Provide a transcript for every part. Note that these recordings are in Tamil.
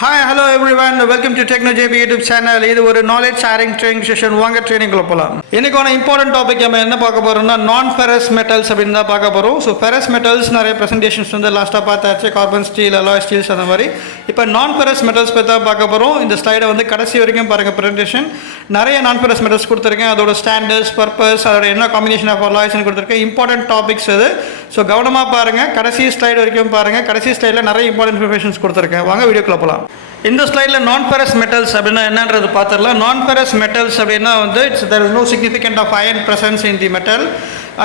Hi, hello everyone. Welcome to TechKnowJP YouTube channel. இது ஒரு knowledge sharing training session. வாங்க ட்ரெயினிங்குள்ள போகலாம். இன்னைக்கான இம்பார்ட்டன்ட் டாபிக் நம்ம என்ன பார்க்க போறோம்னா நான் ஃபெரஸ் மெட்டல்ஸ் அப்படின்னு தான் பார்க்க போறோம். ஸோ ஃபெரஸ் மெட்டல்ஸ் நிறைய ப்ரெசன்டேஷன்ஸ் வந்து லாஸ்ட்டாக பார்த்தாச்சு, கார்பன் ஸ்டீல், அலாய் ஸ்டீல்ஸ் அந்த மாதிரி. இப்போ நான் ஃபெரஸ் மெட்டல்ஸ் பற்றி தான் பார்க்க போகிறோம். இந்த ஸ்லைடை வந்து கடைசி வரைக்கும் பாருங்கள் ப்ரெசன்டேஷன். நிறைய நான் ஃபெரஸ் மெட்டல்ஸ் கொடுத்துருக்கேன், அதோட ஸ்டாண்டர்ட்ஸ், பர்பஸ், அதோட என்ன காம்பினேஷன் ஆஃப் அலாய்ஸ்னு கொடுத்துருக்கேன். இம்பார்ட்டன்ட் டாபிக்ஸ் அது. ஸோ கவனமாக பாருங்கள், கடைசி ஸ்லைடு வரைக்கும் பாருங்கள். கடைசி ஸ்லைடில் நிறைய இம்பார்ட்டன்ட் இன்ஃபர்மேஷன்ஸ் கொடுத்துருக்கேன். வாங்க வீடியோக்குள்ள போகலாம். இந்த ஸ்லைடில் நான் ஃபெரஸ் மெட்டல்ஸ் அப்படின்னா என்னன்றது பார்த்துடலாம். நான் ஃபெரஸ் மெட்டல்ஸ் அப்படின்னா வந்து there is no significant of iron presence in the metal.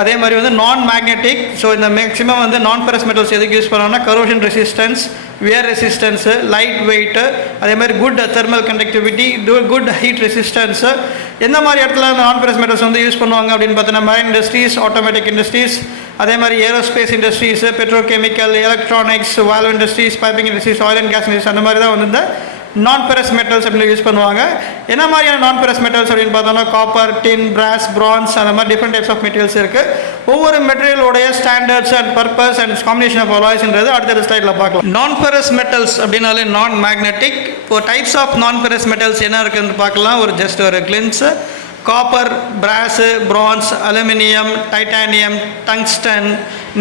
அதே மாதிரி வந்து நான் மேக்னெட்டிக். ஸோ இந்த மேக்ஸிமம் வந்து நான் ஃபெரஸ் மெட்டல்ஸ் எதுக்கு யூஸ் பண்ணோம்னா corrosion resistance, wear resistance, light weight, அதே மாதிரி good thermal conductivity, good heat resistance. எந்த மாதிரி இடத்துல இந்த நான் ஃபெரஸ் மெட்டல்ஸ் வந்து யூஸ் பண்ணுவாங்க அப்படின்னு பார்த்தீங்கன்னா மைன் இண்டஸ்ட்ரீஸ், ஆட்டோமேட்டிக் இண்டஸ்ட்ரீஸ், அதே மாதிரி aerospace industries, petrochemical, electronics, valve industries, piping industries, oil and gas industries, அந்த மாதிரி தான் வந்து இந்த நான் ஃபெரஸ் மெட்டல்ஸ் அப்படின்னு யூஸ் பண்ணுவாங்க. என்ன மாதிரியான நான் ஃபெரஸ் மெட்டல்ஸ் அப்படின்னு பார்த்தோம்னா காப்பர், டின், பிராஸ், பிரான்ஸ், அந்த மாதிரி டிஃப்ரெண்ட் டைப்ஸ் ஆஃப் மெட்டீரியல்ஸ் இருக்குது. ஒவ்வொரு மெட்டீரியலோடைய standards and purpose and combination of அலாய்ஸ்ன்றது அடுத்த ஸ்லைடில் பார்க்கலாம். நான் ஃபெரஸ் மெட்டல்ஸ் அப்படின்னாலே நான் மேக்னெட்டிக். இப்போ டைப்ஸ் ஆஃப் நான் ஃபெரஸ் மெட்டல்ஸ் என்ன இருக்குன்னு பார்க்கலாம். ஒரு cleanse. Copper, brass, France, aluminium, titanium, tungsten,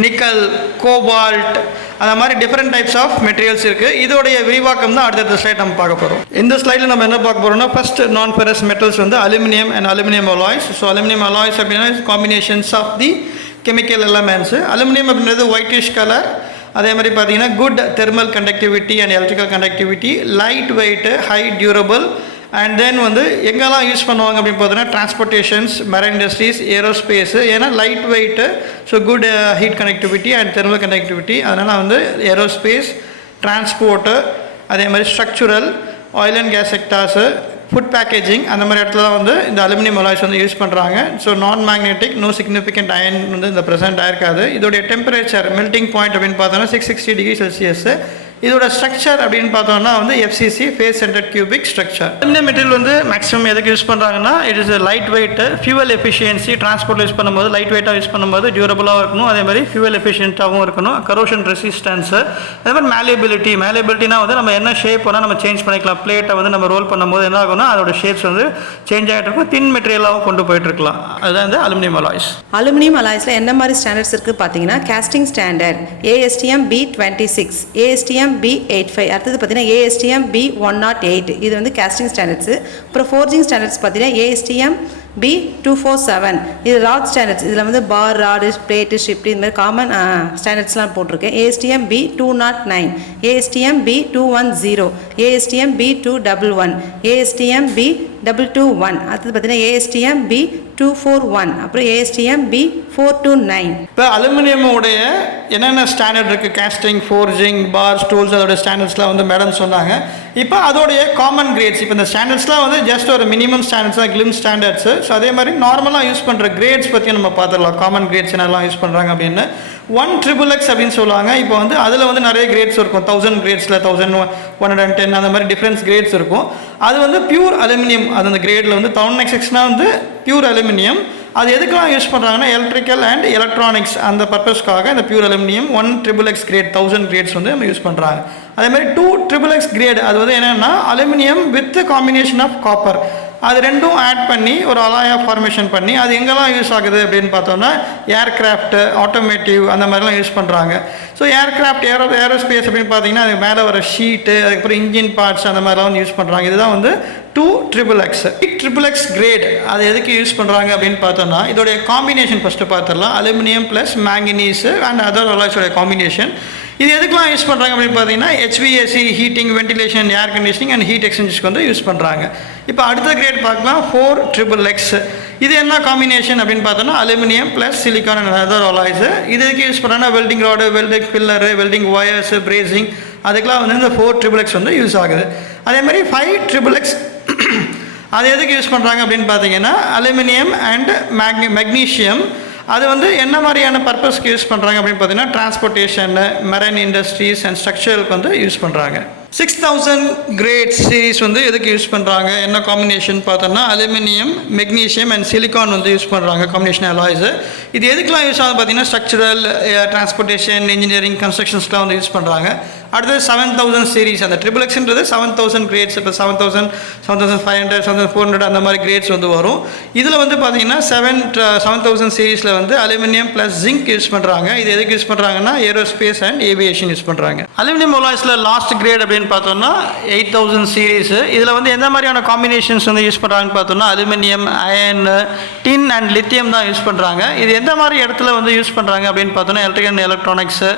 nickel, cobalt, அந்த மாதிரி டிஃப்ரெண்ட் டைப்ஸ் ஆஃப் மெட்டீரியல்ஸ் இருக்குது. இதோடைய விரிவாக்கம் தான் அடுத்த ஸ்லைட் நம்ம பார்க்க போகிறோம். இந்த ஸ்லைடில் நம்ம என்ன பார்க்க போகிறோம்னா ஃபர்ஸ்ட் நான் ஃபெரஸ் மெட்டல்ஸ் வந்து aluminium and aluminium alloys. So aluminium alloys அப்படின்னா combinations of the chemical elements. Aluminium அப்படின்றது ஒயிட்டிஷ் கலர். அதே மாதிரி பார்த்தீங்கன்னா good thermal conductivity and electrical conductivity, light weight, high durable. And then வந்து எங்கெல்லாம் யூஸ் பண்ணுவாங்க அப்படின்னு பார்த்தீங்கன்னா டிரான்ஸ்போர்ட்டேஷன்ஸ், மெரைன் இண்டஸ்ட்ரீஸ், ஏரோஸ்பேஸு. ஏன்னா light weight, so good heat connectivity and thermal connectivity. அதனால் வந்து ஏரோஸ்பேஸ், டிரான்ஸ்போர்ட்டு, அதே மாதிரி structural, oil and gas sectors, food packaging, அந்த மாதிரி இடத்துல வந்து இந்த அலுமினியம் அலாய்ஸ் வந்து யூஸ் பண்ணுறாங்க. So non magnetic, no significant iron வந்து இந்த ப்ரெசென்ட் ஆயிருக்காது. இதோடைய டெம்பரேச்சர் மெல்டிங் பாயிண்ட் அப்படின்னு பார்த்தோன்னா 660 டிகிரி செல்சியஸ். இதோட ஸ்ட்ரக்சர் அப்படின்னு பார்த்தோம்னா வந்து FCC, face centred cubic structure. Aluminium material வந்து மேக்ஸிமம் எதுக்கு யூஸ் பண்ணுறாங்கன்னா it is light weight, fuel efficiency, transport use பண்ணும்போது லைட் வெயிட்டாக யூஸ் பண்ணும்போது டியூரபிளாக இருக்கணும். அதே மாதிரி ஃபியூவல் எஃபிஷியன்ட்டாகவும் இருக்கணும். கரோஷன் ரெசிஸ்டன்ஸு, அதே மாதிரி மேலியபிலிட்டினா வந்து நம்ம என்ன ஷேப் வேணால் நம்ம சேஞ்ச் பண்ணிக்கலாம். பிளேட்டை வந்து நம்ம ரோல் பண்ணும்போது என்ன ஆகும்னா அதோட ஷேப்ஸ் வந்து சேஞ்ச் ஆகிட்டு இருக்கும். தின் மெட்டீரியலாகவும் கொண்டு போயிட்டு இருக்கலாம். அதுதான் வந்து அலுமினியம் அலாய்ஸ். அலுமினியம் அலாய்ஸில் என்ன மாதிரி ஸ்டாண்டர்ட்ஸ் இருக்குது பார்த்தீங்கன்னா casting standard ASTM B26, ASTM B85, அடுத்தது பார்த்தீங்கன்னா ASTM B108. இது வந்து கேஸ்டிங் ஸ்டாண்டர்ட்ஸு. அப்புறம் ஃபோர்ஜிங் ஸ்டாண்டர்ட்ஸ் பார்த்தீங்கன்னா ASTM B247. இது ராட் ஸ்டாண்டர்ட்ஸ். இதில் வந்து பார், ராடு, பிளேட்டு, ஷிஃப்ட், இது மாதிரி காமன் ஸ்டாண்டர்ட்ஸ்லாம் போட்டிருக்கேன். ASTM B209, ASTM B210, ASTM B211, ASTM B221. அடுத்தது பார்த்தீங்கன்னா ASTM B241, அப்புறம் ASTM B429. இப்போ அலுமினியமுடைய என்னென்ன ஸ்டாண்டர்ட் இருக்குது, கேஸ்டிங், ஃபோர்ஜிங், பார், ஸ்டூல்ஸ், அதோட ஸ்டாண்டர்ட்ஸ்லாம் வந்து மேடம் சொன்னாங்க. இப்போ அதோடைய காமன் கிரேட்ஸ், இப்போ இந்த ஸ்டாண்டர்ட்ஸ்லாம் வந்து ஜஸ்ட் ஒரு மினிமம் ஸ்டாண்டர்ட்ஸ் தான், கிளிம் ஸ்டாண்டர்ட்ஸு. ஸோ அதே மாதிரி நார்மலாக யூஸ் பண்ணுற கிரேட்ஸ் பற்றி நம்ம பார்த்துடலாம். காமன் கிரேட்ஸ் என்னெல்லாம் யூஸ் பண்ணுறாங்க அப்படின்னு 1XXX அப்படின்னு சொல்லுவாங்க. இப்போ வந்து அதில் வந்து நிறைய கிரேட்ஸ் இருக்கும். 1000 கிரேட்ஸில் 1110 அந்த மாதிரி டிஃப்ரென்ஸ் கிரேட்ஸ் இருக்கும். அது வந்து பியூர் அலுமினியம். அது அந்த கிரேடில் வந்து 1000XXனால் வந்து பியூர் அலுமினியம். அது எதுக்கெல்லாம் யூஸ் பண்ணுறாங்கன்னா எலக்ட்ரிக்கல் அண்ட் எலக்ட்ரானிக்ஸ் அந்த பர்பஸ்க்காக இந்த pure aluminium 1XXX great 1000 grades வந்து நம்ம யூஸ் பண்ணுறாங்க. அதே மாதிரி 2XXX கிரேட் அது வந்து என்னென்னா aluminium with combination of copper. அது ரெண்டும் ஆட் பண்ணி ஒரு அலாயா ஃபார்மேஷன் பண்ணி அது எங்கெல்லாம் யூஸ் ஆகுது அப்படின்னு பார்த்தோம்னா ஏர்கிராஃப்ட், ஆட்டோமேட்டிவ், அந்த மாதிரிலாம் யூஸ் பண்ணுறாங்க. ஸோ ஏர்கிராஃப்ட், ஏரோஸ்பேஸ் அப்படின்னு பார்த்தீங்கன்னா அது மேலே வர ஷீட்டு, அதுக்கப்புறம் இன்ஜின் பார்ட்ஸ், அந்த மாதிரிலாம் வந்து யூஸ் பண்ணுறாங்க. இதுதான் வந்து 2XXX. 8XXX கிரேட் அது எதுக்கு யூஸ் பண்ணுறாங்க அப்படின்னு பார்த்தோம்னா இதோடைய காம்பினேஷன் ஃபஸ்ட்டு பார்த்துடலாம். Aluminium plus manganese and other அலாய்ஸோடைய காம்பினேஷன். இது எதுக்கெலாம் யூஸ் பண்ணுறாங்க அப்படின்னு பார்த்தீங்கன்னா HVAC, heating, ventilation, air conditioning and heat எக்ஸ்சேஞ்சஸ்க்கு வந்து யூஸ் பண்ணுறாங்க. இப்போ அடுத்த கிரேட் பார்க்கலாம் 4XXX. இது என்ன காம்பினேஷன் அப்படின்னு பார்த்தோன்னா aluminium plus silicon and other alloys. இது எதுக்கு யூஸ் பண்ணுறாங்கன்னா welding rod, welding filler, welding wires, brazing, அதுக்கெலாம் வந்து இந்த 4XXX வந்து யூஸ் ஆகுது. அதே மாதிரி 5XXX அது எதுக்கு யூஸ் பண்ணுறாங்க அப்படின்னு பார்த்தீங்கன்னா அலுமினியம் அண்ட் மெக்னீஷியம். அது வந்து என்ன மாதிரியான பர்பஸ்க்கு யூஸ் பண்ணுறாங்க அப்படின்னு பார்த்தீங்கன்னா டிரான்ஸ்போர்ட்டேஷன், மெரைன் இண்டஸ்ட்ரீஸ் அண்ட் ஸ்ட்ரக்சருக்கு வந்து யூஸ் பண்ணுறாங்க. 6000 கிரேட் சீரிஸ் வந்து எதுக்கு யூஸ் பண்ணுறாங்க, என்ன காம்பினேஷன் பார்த்தோன்னா அலுமினியம், மெக்னீஷியம் அண்ட் சிலிக்கான் வந்து யூஸ் பண்ணுறாங்க காம்பினேஷன் அலாய்ஸு. இது எதுக்கெலாம் யூஸ் ஆகுது பார்த்தீங்கன்னா ஸ்ட்ரக்சரல், டிரான்ஸ்போர்ட்டேஷன், இன்ஜினியரிங், கன்ஸ்ட்ரக்ஷன்ஸ்லாம் வந்து யூஸ் பண்ணுறாங்க. அடுத்தது 7000 சீரிஸ், அந்த XXXன்றது 7000 கிரேட்ஸ். இப்போ 7000, 7500, 7400 அந்த மாதிரி கிரேட்ஸ் வந்து வரும். இதில் வந்து பார்த்தீங்கன்னா 7000 சீரீஸில் வந்து அலுமினியம் ப்ளஸ் ஜிங்க் யூஸ் பண்ணுறாங்க. இது எதுக்கு யூஸ் பண்ணுறாங்கன்னா ஏரோஸ்பேஸ் அண்ட் ஏவியேஷன் யூஸ் பண்ணுறாங்க. அலுமினியம் அலாய்ஸில் லாஸ்ட் கிரேட் அப்படின்னு பார்த்தோம்னா 8000 சீரீஸு. இதில் வந்து எந்த மாதிரியான காம்பினேஷன்ஸ் வந்து யூஸ் பண்ணுறாங்கன்னு பார்த்தோம்னா aluminium, iron, tin and lithium தான் யூஸ் பண்ணுறாங்க. இது எந்த மாதிரி இடத்துல வந்து யூஸ் பண்ணுறாங்க அப்படின்னு பார்த்தோன்னா எலக்ட்ரிக்கல் அண்ட் எலக்ட்ரானிக்ஸு,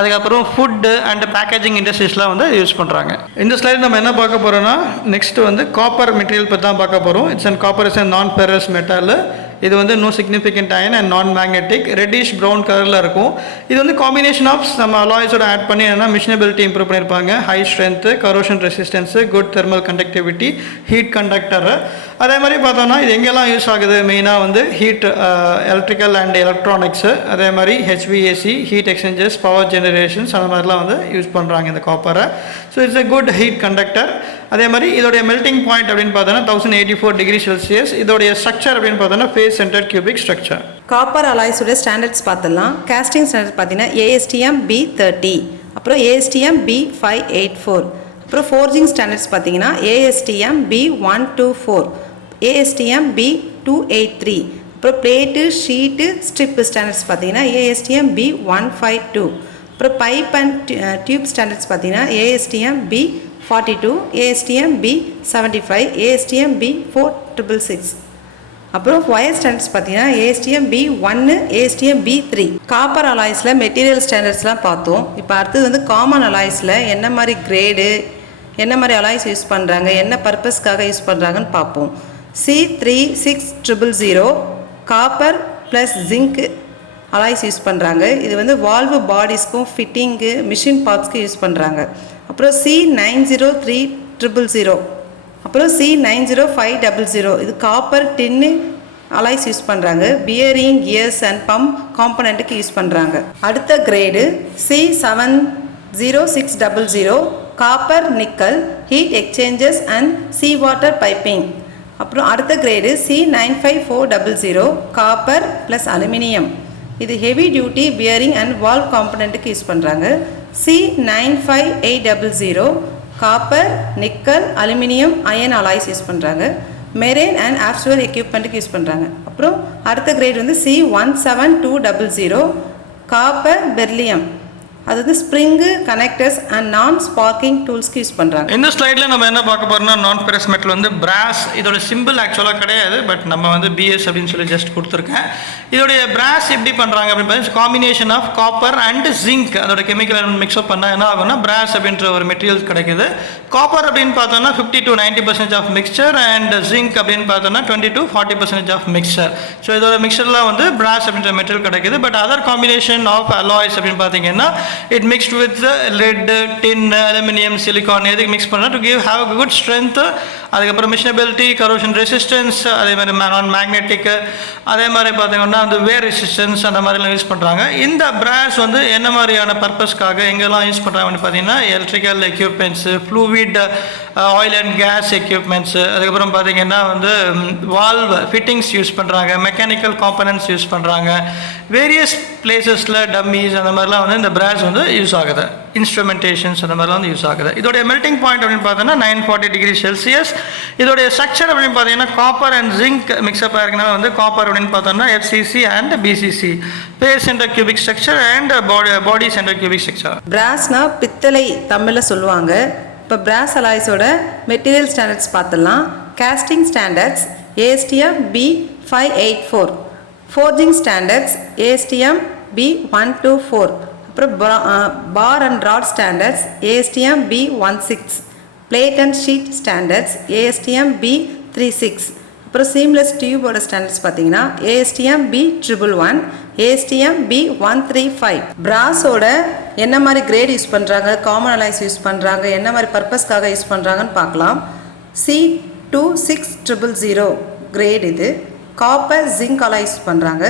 அதுக்கப்புறம் ஃபுட்டு அண்ட் பேக்கேஜிங் இண்டஸ்ட்ரீஸ்லாம் வந்து யூஸ் பண்ணுறாங்க. இந்த ஸ்லைட் நம்ம என்ன பார்க்க போகிறோம்னா நெக்ஸ்ட் வந்து காப்பர் மெட்டீரியல் பற்றி தான் பார்க்க போகிறோம். It's and copper is and non ferrous metal. இது வந்து no significant iron and non magnetic, reddish brown கலரில் இருக்கும். இது வந்து காம்பினேஷன் ஆஃப் நம்ம அலாய்ஸோட ஆட் பண்ணி என்னன்னா மிஷினபிலிட்டி இம்ப்ரூவ் பண்ணியிருப்பாங்க, high strength, corrosion resistance, good thermal conductivity, heat conductor. அதே மாதிரி பார்த்தோம்னா இது எங்கெல்லாம் யூஸ் ஆகுது, மெயினாக வந்து ஹீட், எலக்ட்ரிக்கல் அண்ட் எலக்ட்ரானிக்ஸு, அதே மாதிரி HVAC, heat exchangers, power generations, அந்த மாதிரிலாம் வந்து யூஸ் பண்ணுறாங்க இந்த காப்பரை. So it's a good heat conductor. அதே மாதிரி இதோடைய மெல்டிங் பாயிண்ட் அப்படின்னு பார்த்தோன்னா 1084 டிகிரி செல்சியஸ். இதோடைய ஸ்ட்ரக்சர் அப்படின்னு பார்த்தோன்னா face centred cubic structure. Copper அலாய்ஸோட ஸ்டாண்டர்ட்ஸ் பார்த்தலாம். கேஸ்டிங் ஸ்டாண்டர்ட் பார்த்தீங்கன்னா ASTM B30, அப்புறம் ASTM B584. அப்புறம் ஃபோர்ஜிங் ஸ்டாண்டர்ட்ஸ் பார்த்தீங்கன்னா ASTM B124, ASTM B283. அப்புறம் பிளேட்டு, ஷீட்டு, ஸ்ட்ரிப் ஸ்டாண்டர்ட்ஸ் பார்த்தீங்கன்னா ASTM B152. அப்புறம் பைப் அண்ட் டியூப் ஸ்டாண்டர்ட்ஸ் பார்த்தீங்கன்னா ASTM B42, ASTM B75, ASTM B4666. அப்புறம் ஒயர் ஸ்டாண்டர்ட்ஸ் பார்த்தீங்கன்னா ASTM B1, ASTM B3. Copper அலாய்ஸில் மெட்டீரியல் ஸ்டாண்டர்ட்ஸ்லாம் பார்த்தோம். இப்போ அடுத்தது வந்து காமன் அலாய்ஸில் என்ன மாதிரி கிரேடு, என்ன மாதிரி அலாய்ஸ் யூஸ் பண்ணுறாங்க, என்ன பர்பஸ்க்காக யூஸ் பண்ணுறாங்கன்னு பார்ப்போம். C36000 copper plus zinc alloys use பண்ணுறாங்க. இது வந்து வால்வு பாடிஸ்க்கும், ஃபிட்டிங்கு, மிஷின் பார்ட்ஸ்க்கு யூஸ் பண்ணுறாங்க. அப்புறம் C903000, அப்புறம் C90500, இது காப்பர், டின்னு அலாய்ஸ் யூஸ் பண்ணுறாங்க. பியரிங், கியர்ஸ் அண்ட் பம்ப் காம்பனண்ட்டுக்கு யூஸ் பண்ணுறாங்க. அடுத்த grade C70600 copper, nickel, heat exchangers and sea water piping. அப்புறம் அடுத்த grade C95400 copper plus aluminium. இது heavy duty bearing and valve காம்பனண்ட்டுக்கு யூஸ் பண்ணுறாங்க. C95800 copper, nickel, aluminium, iron alloys use பண்ணுறாங்க. மெரைன் அண்ட் ஆஃப்ஸ்வேர் எக்யூப்மெண்ட்டுக்கு யூஸ் பண்ணுறாங்க. அப்புறம் அடுத்த கிரேட் வந்து C17200 காப்பர், பெர்லியம். அது வந்து ஸ்ப்ரிங்கு, கனெக்டர்ஸ் அண்ட் நான் ஸ்பார்க்கிங் டூல்ஸ்க்கு யூஸ் பண்ணுறாங்க. இந்த ஸ்லைடில் நம்ம என்ன பார்க்க போகிறோம்னா நான் ஃபெரஸ் மெட்டல் வந்து பிராஸ். இதோட சிம்பிள் ஆக்சுவலாக கிடையாது, பட் நம்ம வந்து BS அப்படின்னு சொல்லி ஜஸ்ட் கொடுத்துருக்கேன். இதோடைய பிராஸ் எப்படி பண்ணுறாங்க அப்படின்னு பார்த்தீங்கன்னா combination of copper and zinc, அதோட கெமிக்கல் மிக்ஸ்அப் பண்ணால் என்ன ஆகும்னா பிராஸ் அப்படின்ற ஒரு மெட்டீரியல் கிடைக்குது. காப்பர் அப்படின்னு பார்த்தோன்னா 50 to 90% of mixture and zinc அப்படின்னு பார்த்தோன்னா 20 to 40% ஆஃப் மிக்சர். ஸோ இதோட மிக்சரில் வந்து பிராஸ் அப்படின்ற மெட்டீரியல் கிடைக்குது. But other combination of alloys அப்படின்னு பார்த்தீங்கன்னா it mixed with lead, tin, aluminum, silicon. எதுக்கு மிக்ஸ் பண்ணால் to have good strength, அதுக்கப்புறம் மிஷினபிலிட்டி, கரோஷன் ரெசிஸ்டன்ஸ், அதே மாதிரி நான் மேக்னெட்டிக், அதே மாதிரி பார்த்தீங்கன்னா அந்த வேர் ரெசிஸ்டன்ஸ், அந்த மாதிரிலாம் யூஸ் பண்ணுறாங்க. இந்த பிராஸ் வந்து என்ன மாதிரியான பர்பஸ்க்காக எங்கெல்லாம் யூஸ் பண்ணுறாங்கன்னு பார்த்தீங்கன்னா electrical equipments, fluid, oil and gas equipments, அதுக்கப்புறம் பார்த்தீங்கன்னா வந்து வால்வ் ஃபிட்டிங்ஸ் யூஸ் பண்ணுறாங்க, மெக்கானிக்கல் காம்பனன்ட்ஸ் யூஸ் பண்ணுறாங்க, வேரியஸ் பிளேசஸில் டம்மிஸ், அந்த மாதிரிலாம் வந்து இந்த பிராஸ் வந்து யூஸ் ஆகுது. இன்ஸ்ட்ருமெண்டேஷன்ஸ் அந்த மாதிரிலாம் வந்து யூஸ் ஆகுது. இதோடைய மெல்டிங் பாயிண்ட் அப்படின்னு பார்த்தோன்னா 940 டிகிரி செல்சியஸ். இதோடைய ஸ்ட்ரக்சர் அப்படின்னு பார்த்தீங்கன்னா காப்பர் அண்ட் ஜிங்க் மிக்ஸ்அப் ஆகிருக்கனால வந்து காப்பர் அப்படின்னு பார்த்தோம்னா FCC and BCC, face centre cubic structure and body centre cubic structure. பிராஸ்னா பித்தளை தமிழில் சொல்லுவாங்க. இப்போ பிராஸ் அலாய்ஸோட மெட்டீரியல் ஸ்டாண்டர்ட்ஸ் பார்த்துடலாம். Casting standards ASTM B584, forging standards ASTM B124, அப்புறம் bar and rod standards ASTM B16, plate and sheet standards ASTM B36, அப்புறம் சீம்லெஸ் டியூபோட ஸ்டாண்டர்ட்ஸ் பார்த்தீங்கன்னா ASTM B111, ASTM B135. பிராஸோட என்ன மாதிரி கிரேட் யூஸ் பண்ணுறாங்க, காமன் அலாய்ஸ் யூஸ் பண்ணுறாங்க, என்ன மாதிரி பர்பஸ்க்காக யூஸ் பண்ணுறாங்கன்னு பார்க்கலாம். C26000 கிரேட் இது காப்பர், ஜிங்க் அலாய் யூஸ் பண்ணுறாங்க.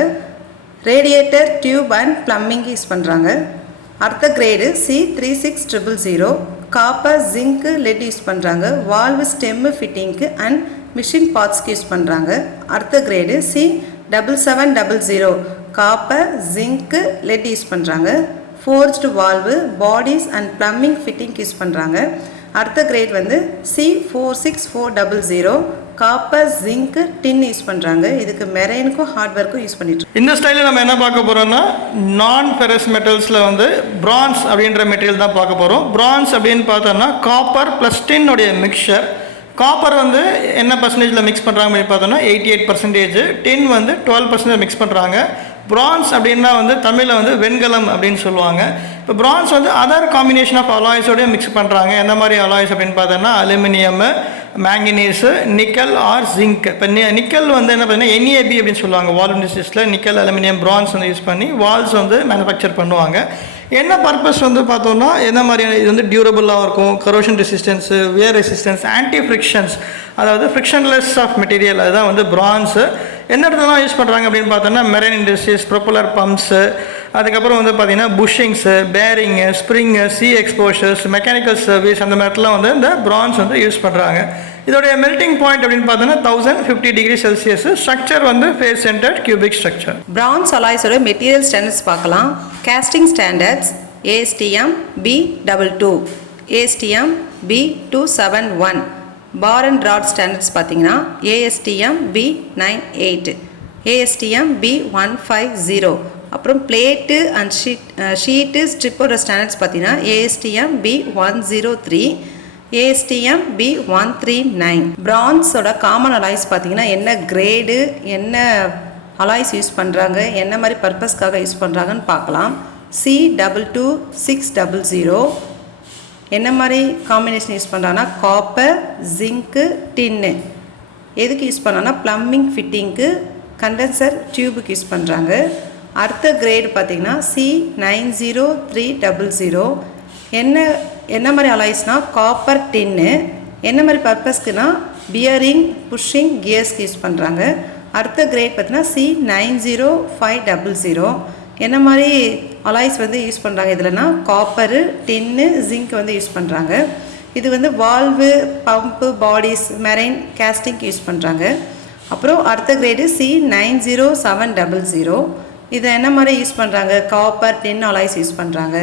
Radiator, tube and plumbing use பண்ணுறாங்க. அடுத்த grade C36000 copper zinc lead use பண்ணுறாங்க. வால்வு ஸ்டெம்மு ஃபிட்டிங்க்கு அண்ட் மிஷின் பார்ட்ஸ்க்கு யூஸ் பண்ணுறாங்க. அடுத்த grade C7700 copper zinc lead use பண்ணுறாங்க. Forged valve bodies and plumbing ஃபிட்டிங்க்கு யூஸ் பண்ணுறாங்க. அடுத்த கிரேட் வந்து C46400 காப்பர் ஜிங்க் டின் யூஸ் பண்ணுறாங்க. இதுக்கு மெரைனுக்கும் ஹார்ட்வேர்க்கும் யூஸ் பண்ணிட்டு இந்த ஸ்டைலில் நம்ம என்ன பார்க்க போகிறோம்னா நான் ஃபெரஸ் மெட்டல்ஸில் வந்து பிரான்ஸ் அப்படின்ற மெட்டீரியல் தான் பார்க்க போகிறோம். பிரான்ஸ் அப்படின்னு பார்த்தோம்னா காப்பர் ப்ளஸ் டின்னுடைய மிக்சர். காப்பர் வந்து என்ன பர்சன்டேஜில் மிக்ஸ் பண்ணுறாங்க அப்படின்னு பார்த்தோம்னா 88%, டின் வந்து 12% மிக்ஸ் பண்ணுறாங்க. பிரான்ஸ் அப்படின்னா வந்து தமிழில் வந்து வெண்கலம் அப்படின்னு சொல்லுவாங்க. இப்போ பிரான்ஸ் வந்து அதர் காம்பினேஷன் ஆஃப் அலாய்ஸோடய மிக்ஸ் பண்ணுறாங்க. எந்த மாதிரி அலாய்ஸ் அப்படின்னு பார்த்தோன்னா aluminium, manganese, nickel or zinc. இப்போ நிக்கல் வந்து என்ன பார்த்தீங்கன்னா NAB அப்படின்னு சொல்லுவாங்க. வால் இண்டஸ்ட்ரீஸில் நிக்கல், அலுமினியம், பிரான்ஸ் வந்து யூஸ் பண்ணி வால்ஸ் வந்து மேனுஃபேக்சர் பண்ணுவாங்க. என்ன பர்பஸ் வந்து பார்த்தோம்னா என்ன மாதிரியான இது வந்து டியூரபுளாக இருக்கும், corrosion resistance, wear resistance, anti frictions, அதாவது ஃப்ரிக்ஷன்லெஸ் ஆஃப் மெட்டீரியல், அதுதான் வந்து பிரான்ஸு. எந்த இடத்துலலாம் யூஸ் பண்ணுறாங்க அப்படின்னு பார்த்தோன்னா மெரைன் இண்டஸ்ட்ரீஸ், ப்ரொப்பலர் பம்ப்ஸு, அதுக்கப்புறம் வந்து பார்த்திங்கன்னா bushings, bearing, spring, sea exposures, mechanical service, அந்த மாதிரிலாம் வந்து இந்த பிரான்ஸ் வந்து யூஸ் பண்ணுறாங்க. இதோடைய மெல்டிங் பாயிண்ட் அப்படின்னு பார்த்தோன்னா 1050 டிகிரி செல்சியஸ். ஸ்ட்ரக்சர் வந்து face centred cubic structure. Bronze அலாய்ஸோட மெட்டீரியல் ஸ்டாண்டர்ட்ஸ் பார்க்கலாம். Casting standards ASTM B22, ASTM B271. Bar and rod standards பார்த்தீங்கன்னா ASTM B98, ASTM B150. அப்புறம் பிளேட்டு அண்ட் ஷீட்டு ஸ்ட்ரிப்போட ஸ்டாண்டர்ட்ஸ் பார்த்தீங்கன்னா ASTM B103, ASTM B139. பிரான்ஸோட காமன் அலாய்ஸ் பார்த்தீங்கன்னா என்ன கிரேடு, என்ன அலாய்ஸ் யூஸ் பண்ணுறாங்க, என்ன மாதிரி பர்பஸ்க்காக யூஸ் பண்ணுறாங்கன்னு பார்க்கலாம். C22600 என்ன மாதிரி காம்பினேஷன் யூஸ் பண்ணுறாங்கன்னா காப்பர் ஜிங்க்கு டின்னு. எதுக்கு யூஸ் பண்ணாங்கன்னா ப்ளம்பிங் ஃபிட்டிங்க்கு, கண்டென்சர் டியூபுக்கு யூஸ் பண்ணுறாங்க. அடுத்த கிரேடு பார்த்திங்கன்னா C90300 என்ன மாதிரி அலாய்ஸ்னால் காப்பர் டின்னு. என்ன மாதிரி பர்பஸ்க்குன்னா பியரிங், புஷ்ஷிங், கியர்ஸ்க்கு யூஸ் பண்ணுறாங்க. அடுத்த கிரேட் பார்த்திங்கன்னா C90500 என்ன மாதிரி அலாய்ஸ் வந்து யூஸ் பண்ணுறாங்க இதுலனா காப்பரு, டின்னு, ஜிங்க் வந்து யூஸ் பண்ணுறாங்க. இது வந்து வால்வு, பம்பு, பாடிஸ், மெரைன், கேஸ்டிங்க்கு யூஸ் பண்ணுறாங்க. அப்புறம் அடுத்த கிரேடு C90700 இதை என்ன மாதிரி யூஸ் பண்ணுறாங்க, காப்பர், டின் அலாய்ஸ் யூஸ் பண்ணுறாங்க.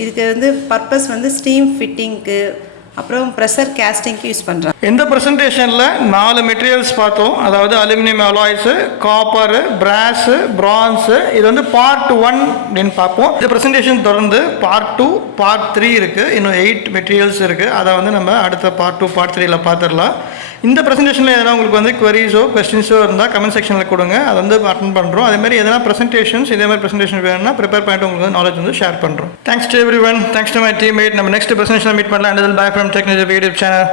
இதுக்கு வந்து பர்பஸ் வந்து ஸ்டீம் ஃபிட்டிங்க்கு, அப்புறம் ப்ரெஷர் கேஸ்டிங்க்கு யூஸ் பண்ணுறாங்க. இந்த ப்ரெசன்டேஷனில் 4 மெட்டீரியல்ஸ் பார்த்தோம். அதாவது aluminium alloys, copper, brass, France. இது வந்து பார்ட் 1 அப்படின்னு பார்ப்போம். இந்த ப்ரெசன்டேஷன் தொடர்ந்து பார்ட் 2, பார்ட் 3 இருக்குது. இன்னும் 8 மெட்டீரியல்ஸ் இருக்குது. அதை வந்து நம்ம அடுத்த பார்ட் 2, பார்ட் 3ல் பார்த்துடலாம். இந்த ப்ரெசன்டேஷனில் எதனா உங்களுக்கு வந்து குவரிஸோ கொஸ்டின்ஸோ இருந்தால் கமெண்ட் செக்ஷனில் கொடுங்க. அதை வந்து அட்டன் பண்ணுறோம். அதேமாதிரி எதனா ப்ரெசன்டேஷன்ஸ் இதே மாதிரி ப்ரெசன்டேஷன் வேணும்னா ப்ரிப்பேர் பண்ணிட்டு உங்களுக்கு நாலேஜ் வந்து ஷேர் பண்ணுறோம். Thanks to every one. Thanks to my teammate. நம்ம நெக்ஸ்ட் ப்ரெசன்டேஷனில் மீட் பண்ணலாம். And by from TechKnowJP YouTube channel.